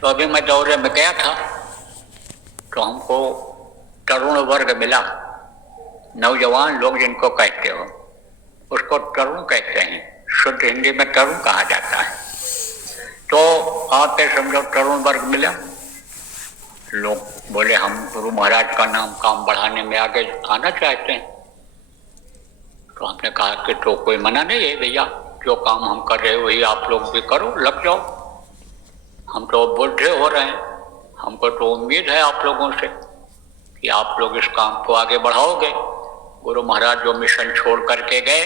तो अभी मैं दौरे में गया था तो हमको तरुण वर्ग मिला, नौजवान लोग जिनको कहते हो उसको तरुण कहते हैं, शुद्ध हिंदी में तरुण कहा जाता है। तो आके समझो तरुण वर्ग मिला, लोग बोले हम गुरु महाराज का नाम काम बढ़ाने में आगे आना चाहते हैं। तो हमने कहा कि तो कोई मना नहीं है भैया, जो काम हम कर रहे वही आप लोग भी करो, लग जाओ। हम तो बुढ़े हो रहे हैं, हमको तो उम्मीद है आप लोगों से कि आप लोग इस काम को आगे बढ़ाओगे। गुरु महाराज जो मिशन छोड़ करके गए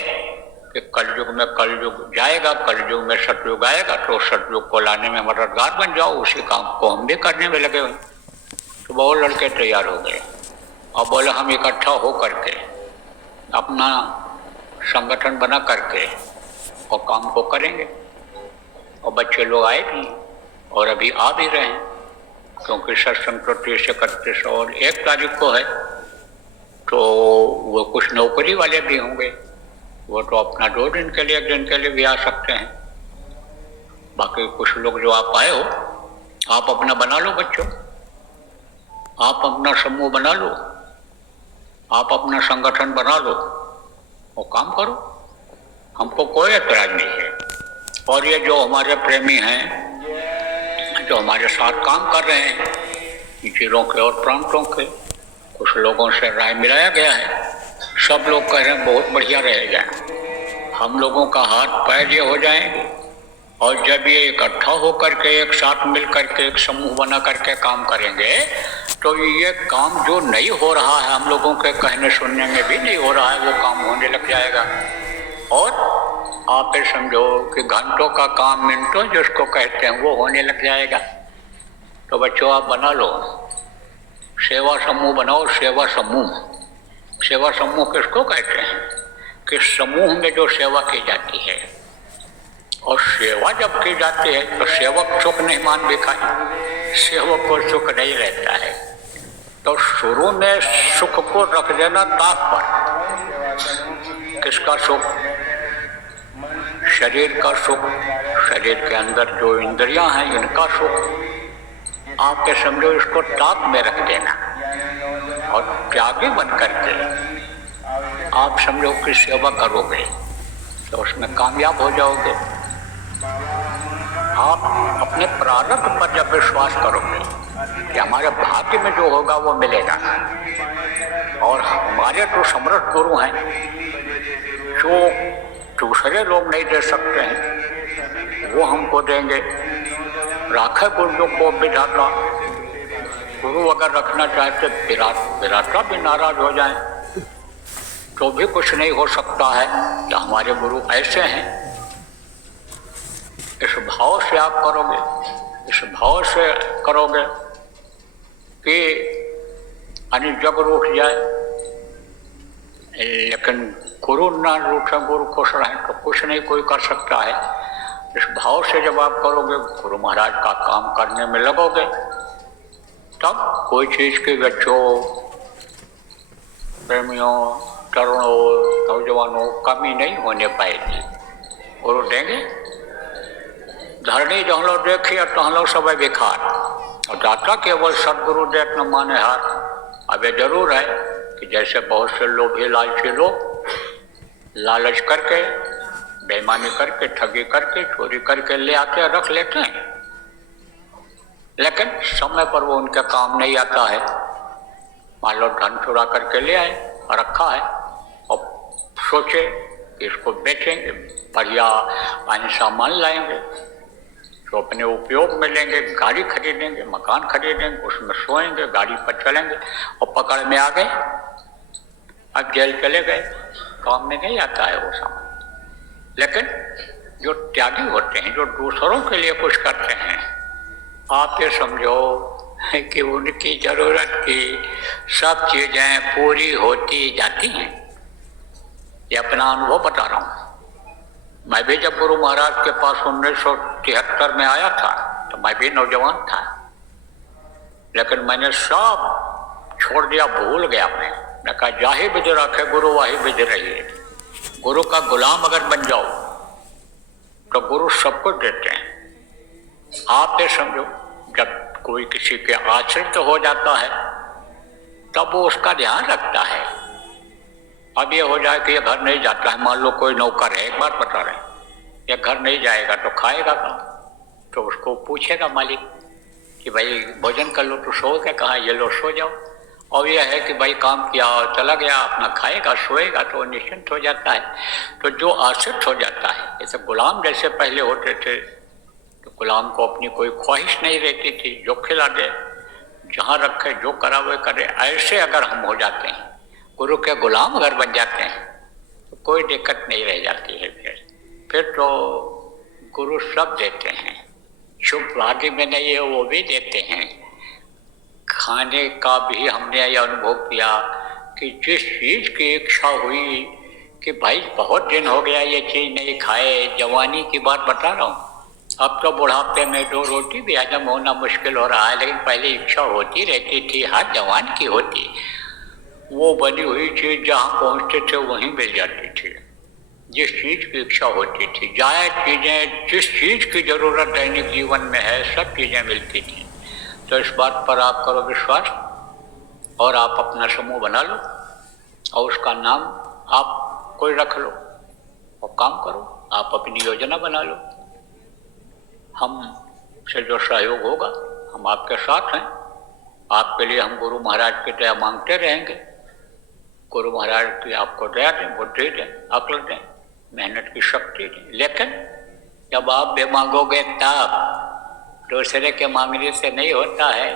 कि कलयुग में कलयुग जाएगा, कलयुग में सतयुग आएगा, तो सतयुग को लाने में मददगार बन जाओ। उसी काम को हम भी करने में लगे हुए। तो बहुत लड़के तैयार हो गए और बोले हम इकट्ठा हो करके अपना संगठन बना करके और काम को करेंगे। और बच्चे लोग आए भी और अभी आ भी रहे हैं, क्योंकि सत्संग तो 30, 31 और 1 तारीख को है। तो वो कुछ नौकरी वाले भी होंगे, वो तो अपना 2 दिन के लिए 1 दिन के लिए भी आ सकते हैं। बाकी कुछ लोग जो आप आए हो, आप अपना बना लो बच्चों, आप अपना समूह बना लो, आप अपना संगठन बना लो और काम करो, हमको कोई ऐतराज नहीं है। और ये जो हमारे प्रेमी हैं, जो हमारे साथ काम कर रहे हैं, जिलों के और प्रांतों के, कुछ लोगों से राय मिलाया गया है, सब लोग कह रहे हैं बहुत बढ़िया रहेगा। हम लोगों का हाथ पैर ये हो जाएंगे और जब ये इकट्ठा होकर के एक साथ मिल करके एक समूह बना करके काम करेंगे तो ये काम जो नहीं हो रहा है, हम लोगों के कहने सुनने में भी नहीं हो रहा है, वो काम होने लग जाएगा। और आप ये समझो कि घंटों का काम मिनटों जिसको कहते हैं वो होने लग जाएगा। तो बच्चों आप बना लो, सेवा समूह बनाओ, सेवा समूह। सेवा समूह किसको कहते हैं कि समूह में जो सेवा की जाती है, और सेवा जब की जाती है तो सेवक सुख नहीं मान दिखाए, सेवक को सुख नहीं रहता है। तो शुरू में सुख को रख देना ताक पर। किसका सुख? शरीर का सुख, शरीर के अंदर जो इंद्रियां हैं इनका सुख। आप ये समझो इसको ताक में रख देना और त्यागी बन करके आप समझो कि सेवा करोगे तो उसमें कामयाब हो जाओगे। आप अपने प्रारब्ध पर जब विश्वास करोगे कि हमारे भाग्य में जो होगा वो मिलेगा, और हमारे तो समर्थ गुरु हैं जो दूसरे लोग नहीं दे सकते हैं, वो हमको देंगे। राखे गुरु को विधाता, गुरु अगर रखना चाहते विराटा भी नाराज हो जाए तो भी कुछ नहीं हो सकता है। तो हमारे गुरु ऐसे हैं, इस भाव से आप करोगे, इस भाव से करोगे कि जग रूठ जाए, लेकिन गुरु ना रूठे, गुरु खुश रहे तो कुछ नहीं कोई कर सकता है। इस भाव से जब आप करोगे, गुरु महाराज का काम करने में लगोगे, तब कोई चीज की बच्चों, प्रेमियों, तरुणों, नौजवानों कमी नहीं होने पाएगी। गुरु देंगे। धरणी जहलो देखिए तहलो सब बेकार, और दाता केवल सदगुरु देख न माने हार। अब ये जरूर है कि जैसे बहुत से लोभी लालची लोग लालच करके, बेईमानी करके, ठगी करके, चोरी करके ले आके रख लेते हैं, लेकिन समय पर वो उनके काम नहीं आता है। मान लो धन चुरा करके ले आए और रखा है और सोचे कि इसको बेचेंगे, बढ़िया अन्य सामान लाएंगे तो अपने उपयोग में लेंगे, गाड़ी खरीदेंगे, मकान खरीदेंगे, उसमें सोएंगे, गाड़ी पर चलेंगे, और पकड़ में आ गए, अब जेल चले गए, काम में नहीं आता है वो सामान। लेकिन जो त्यागी होते हैं, जो दूसरों के लिए कुछ करते हैं, आप ये समझो कि उनकी जरूरत की सब चीजें पूरी होती जाती हैं। ये अपना अनुभव बता रहा हूँ। मैं भी जब गुरु महाराज के पास 1973 में आया था तो मैं भी नौजवान था, लेकिन मैंने सब छोड़ दिया, भूल गया। मैं कहा जाहि विधि रखे गुरु वाही विधि रहिए। गुरु का गुलाम अगर बन जाओ तो गुरु सब कुछ देते हैं। आप ये समझो जब कोई किसी के आश्रित हो जाता है तब वो उसका ध्यान रखता है। अब ये हो जाए कि ये घर नहीं जाता है, मान लो कोई नौकर है, एक बात बता रहे हैं, ये घर नहीं जाएगा तो खाएगा कहाँ? तो उसको पूछेगा मालिक कि भाई भोजन कर लो, तो सो के कहाँ, ये लो सो जाओ। और यह है कि भाई काम किया और चला गया, अपना खाएगा सोएगा तो निश्चिंत हो जाता है। तो जो आश्रित हो जाता है, जैसे गुलाम जैसे पहले होते थे, तो गुलाम को अपनी कोई ख्वाहिश नहीं रहती थी, जो खिला दे, जहाँ रखे, जो करा वो करे। ऐसे अगर हम हो जाते हैं, गुरु के गुलाम अगर बन जाते हैं, तो कोई दिक्कत नहीं रह जाती है। फिर तो गुरु सब देते हैं, शुभ भाग्य में नहीं है वो भी देते हैं। खाने का भी हमने यह अनुभव किया कि जिस चीज़ की इच्छा हुई कि भाई बहुत दिन हो गया ये चीज़ नहीं खाए, जवानी की बात बता रहा हूँ, अब तो बुढ़ापे में 2 रोटी भी हजम होना मुश्किल हो रहा है, लेकिन पहले इच्छा होती रहती थी, हर जवान की होती। वो बनी हुई चीज़ जहाँ पहुँचते थे वहीं मिल जाती थी, जिस चीज़ की इच्छा होती थी। जायज़ चीज़ें, जिस चीज़ की ज़रूरत दैनिक जीवन में है, सब चीज़ें मिलती थी। तो इस बात पर आप करो विश्वास और आप अपना समूह बना लो और उसका नाम आप कोई रख लो और काम करो, आप अपनी योजना बना लो। हम से जो सहयोग होगा, हम आपके साथ हैं। आपके लिए हम गुरु महाराज की दया मांगते रहेंगे। गुरु महाराज की आपको दया दें, बुद्धि दें, अक्ल दें, मेहनत की शक्ति दें। लेकिन जब आप भी मांगोगे तब, दूसरे के मांगने से नहीं होता है।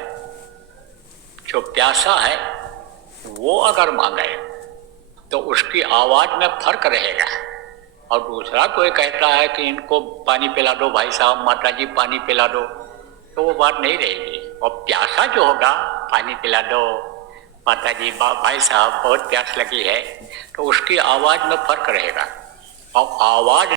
जो प्यासा है वो अगर मांगे तो उसकी आवाज में फर्क रहेगा। और दूसरा कोई कहता है कि इनको पानी पिला दो भाई साहब, माता जी पानी पिला दो, तो वो बात नहीं रहेगी। और प्यासा जो होगा, पानी पिला दो माता जी, भाई साहब बहुत प्यास लगी है, तो उसकी आवाज में फर्क रहेगा। और आवाज